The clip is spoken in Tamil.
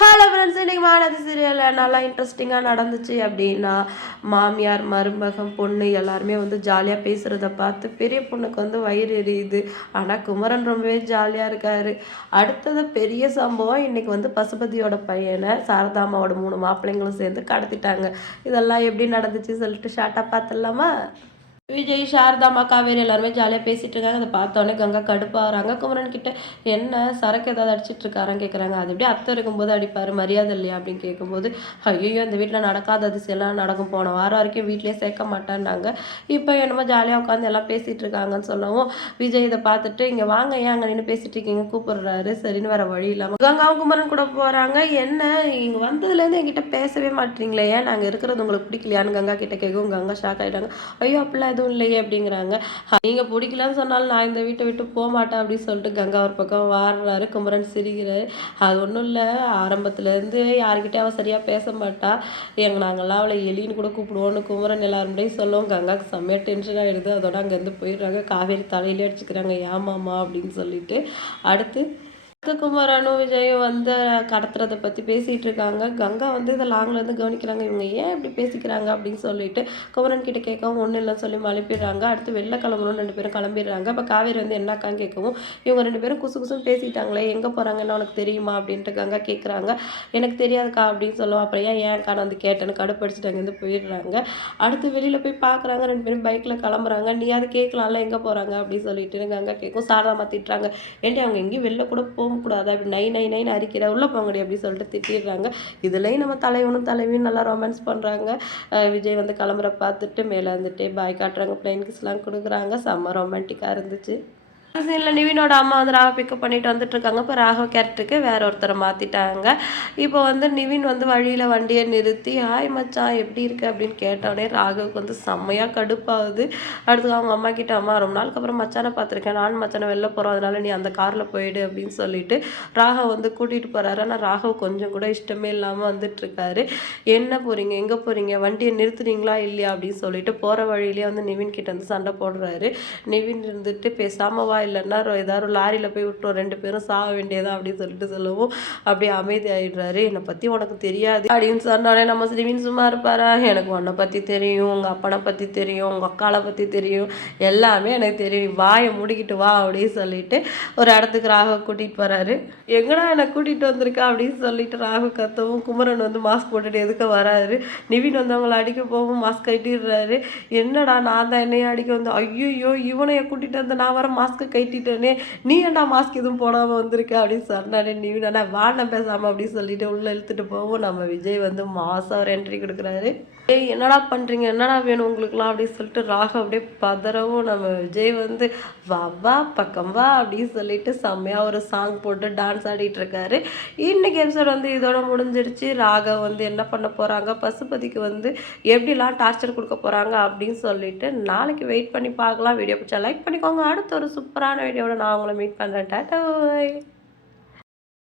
ஹலோ ஃப்ரெண்ட்ஸ், இன்றைக்கி மாநதி சீரியலில் நல்லா இன்ட்ரெஸ்டிங்காக நடந்துச்சு. அப்படின்னா மாமியார் மருமகம் பொண்ணு எல்லாருமே வந்து ஜாலியாக பேசுகிறத பார்த்து பெரிய பொண்ணுக்கு வந்து வயிறு எரியுது. ஆனால் குமரன் ரொம்பவே ஜாலியாக இருக்கார். அடுத்தது பெரிய சம்பவம், இன்றைக்கி வந்து பசுபதியோட பையனை சாரதாமாவோட 3 மாப்பிள்ளைங்களும் சேர்ந்து கடத்திட்டாங்க. இதெல்லாம் எப்படி நடந்துச்சு சொல்லிட்டு ஷார்ட்டாக பார்த்துடலாமா? விஜய், சாரதாம்மா, காவேரி எல்லாருமே ஜாலியாக பேசிகிட்டு இருக்காங்க. அதை பார்த்தோன்னே கங்கா கடுப்பாகிறாங்க. குமரன் கிட்ட என்ன சரக்கு ஏதாவது அடிச்சிட்டு இருக்காரான்னு கேட்குறாங்க. அது எப்படி அத்தை இருக்கும்போது அடிப்பார், மரியாதை இல்லையா அப்படின்னு கேட்கும்போது, ஐயோ இந்த வீட்டில் நடக்காத அதிசயம்லாம் நடக்கும், போன வாரம் வரைக்கும் வீட்லேயே சேர்க்க மாட்டேன்னாங்க, இப்போ என்னமோ ஜாலியாக உட்காந்து எல்லாம் பேசிகிட்டு இருக்காங்கன்னு சொல்லவும் விஜய் இதை பார்த்துட்டு, இங்கே வாங்க, ஏன் அங்கே நின்று பேசிகிட்டு இருக்கீங்க கூப்பிடுறாரு. சரின்னு வேறு வழி இல்லாமல் கங்காவும் குமரன் கூட போகிறாங்க. என்ன இங்கே வந்ததுலேருந்து என்கிட்ட பேசவே மாட்டீங்களே, ஏன் நாங்கள் இருக்கிறது உங்களுக்கு பிடிக்கலையான்னு கங்கா கிட்ட கேட்கவும் கங்கா ஷாக் ஆகிட்டாங்க. ஐயோ அப்படிலாம் எதுவும் இல்லையே அப்படிங்கிறாங்க. நீங்கள் பிடிக்கலன்னு சொன்னாலும் நான் இந்த வீட்டை விட்டு போக மாட்டேன் அப்படின்னு சொல்லிட்டு கங்கா ஒரு பக்கம் வாடுறாரு. குமரன் சிரிக்கிறாரு. அது ஒன்றும் இல்லை, ஆரம்பத்துலேருந்து யாருக்கிட்டே அவள் சரியாக பேச மாட்டா, நாங்கள்லாம் அவளை எலின்னு கூட கூப்பிடுவோன்னு குமரன் எல்லாருடையும் சொல்லுவோம். கங்காவுக்கு செம்மையாக டென்ஷன் ஆகிடுது. அதோட அங்கேருந்து போயிடுறாங்க. காவேரி தலையிலே அடிச்சுக்கிறாங்க, ஏமாமா அப்படின்னு சொல்லிட்டு. அடுத்து குமரனும் விஜயும் வந்து கடத்துறதை பற்றி பேசிகிட்டு இருக்காங்க. கங்கா வந்து இதை லாங்கிலேருந்து கவனிக்கிறாங்க. இவங்க ஏன் இப்படி பேசிக்கிறாங்க அப்படின்னு சொல்லிட்டு குமரன் கிட்ட கேட்கவும் ஒன்றும் இல்லைன்னு சொல்லி மழுப்பிடுறாங்க. அடுத்து வெளில கிளம்பணும்னு 2 பேரும் கிளம்பிடுறாங்க. இப்போ காவேரி வந்து என்னக்கான்னு கேட்கவும், இவங்க 2 பேரும் குசு குசுன்னு பேசிட்டாங்களே, எங்கே போகிறாங்கன்னு உனக்கு தெரியுமா அப்படின்ட்டு கங்கா கேட்குறாங்க. எனக்கு தெரியாதுக்கா அப்படின்னு சொல்லுவோம். அப்புறம் ஏன்க்கா வந்து கேட்டேன்னு கடுப்படிச்சுட்டு அங்கேருந்து போயிடுறாங்க. அடுத்து வெளியில் போய் பார்க்குறாங்க. 2 பேரும் பைக்கில் கிளம்புறாங்க. நீ அது கேட்கலாம்ல எங்கே போகிறாங்க அப்படின்னு சொல்லிட்டு கங்கா கேட்கும். சாரதா திட்டுறாங்க. ஏன்டி அவங்க எங்கேயும் வெளில கூட போகக்கூடாது, அப்படி நை நை நைன்னு அரிக்கிற உள்ள போங்கடி அப்படி சொல்லிட்டு திட்டிடுறாங்க. இதுலேயும் நம்ம தலைவனும் தலைவியும் நல்லா ரொமான்ஸ் பண்ணுறாங்க. விஜய் வந்து கிளம்புற பார்த்துட்டு மேலே வந்துட்டே பாய் காட்டுறாங்க, பிளைன் கிஸ்லாம் கொடுக்குறாங்க. செம்ம ரொமான்டிக்காக இருந்துச்சு. சீனில் நிவினோட அம்மா வந்து ராகவ பிக்கப் பண்ணிட்டு வந்துட்டு இருக்காங்க. இப்போ ராகவ கேரக்டருக்கு வேற ஒருத்தரை மாற்றிட்டாங்க. இப்போ வந்து நிவின் வந்து வழியில் வண்டியை நிறுத்தி ஹாய் மச்சான் எப்படி இருக்கு அப்படின்னு கேட்டோடனே ராகவுக்கு வந்து செம்மையாக கடுப்பாகுது. அடுத்து அவங்க அம்மா கிட்ட, அம்மா ரொம்ப நாளுக்கு அப்புறம் மச்சானை பார்த்துருக்கேன், நானும் மச்சானை வெளில போகிறோம், அதனால நீ அந்த காரில் போயிடு அப்படின்னு சொல்லிட்டு ராகவ் வந்து கூட்டிகிட்டு போகிறாரு. ஆனால் ராகவ் கொஞ்சம் கூட இஷ்டமே இல்லாமல் வந்துட்டு இருக்காரு. என்ன போகிறீங்க, எங்கே போகிறீங்க, வண்டியை நிறுத்துறீங்களா இல்லையா அப்படின்னு சொல்லிட்டு போகிற வழியிலே வந்து நிவின் கிட்ட வந்து சண்டை போடுறாரு. நிவின் இருந்துட்டு பேசாமல் இல்லைன்னா ஏதாவது ஒரு லாரியில் போய் விட்டுரும், 2 பேரும் சாக வேண்டியதான் அப்படின்னு சொல்லிட்டு சொல்லவும் அப்படியே அமைதி ஆகிடுறாரு. என்னை பற்றி உனக்கு தெரியாது அப்படின்னு சொன்னாலே நம்ம நிவின் சும்மா இருப்பாரா? எனக்கு உன்னை பற்றி தெரியும், உங்கள் அப்பனை பற்றி தெரியும், உங்கள் அக்காளை பற்றி தெரியும், எல்லாமே எனக்கு தெரியும், வாயை முடிக்கிட்டு வா அப்படின்னு சொல்லிட்டு ஒரு இடத்துக்கு ராகவ் கூட்டிகிட்டு போகிறாரு. எங்கடா என்னை கூட்டிகிட்டு வந்திருக்கா அப்படின்னு சொல்லிட்டு ராகவ் கத்தவும் குமரன் வந்து மாஸ்க் போட்டுட்டு எதுக்க வராரு. நிவின் வந்து அவங்கள அடிக்க போகவும் மாஸ்க் கட்டிடுறாரு. என்னடா நான் தான் என்னைய அடிக்க வந்து, ஐயோ இவனைய கூட்டிகிட்டு வந்து நான் வர மாஸ்க்கு கைட்டிட்டேனே, நீ ஏன்டா மாஸ்க் எதுவும் போடாமல் வந்திருக்க அப்படின்னு சொன்னானே. நிவினா வாண்ண பேசாமல் அப்படின்னு சொல்லிட்டு உள்ளே இழுத்துட்டு போவோம். நம்ம விஜய் வந்து மாதம் ஒரு என்ட்ரி கொடுக்குறாரு. ஏய் என்னடா பண்ணுறீங்க, என்னடா வேணும் உங்களுக்குலாம் அப்படின்னு சொல்லிட்டு ராகவ் அப்படியே பதறவும் நம்ம விஜய் வந்து வா வா பக்கம் வா அப்படின்னு சொல்லிட்டு செம்மையாக ஒரு சாங் போட்டு டான்ஸ் ஆடிட்டு இருக்காரு. இன்னைக்கு எபிசோட் வந்து இதோட முடிஞ்சிருச்சு. ராகவ் வந்து என்ன பண்ண போகிறாங்க, பசுபதிக்கு வந்து எப்படிலாம் டார்ச்சர் கொடுக்க போகிறாங்க அப்படின்னு சொல்லிட்டு நாளைக்கு வெயிட் பண்ணி பார்க்கலாம். வீடியோ பிடிச்சா லைக் பண்ணிக்கோங்க. அடுத்த ஒரு சூப்பரான வீடியோட நான் உங்களை மீட் பண்ணுறேன். டாடா பாய்.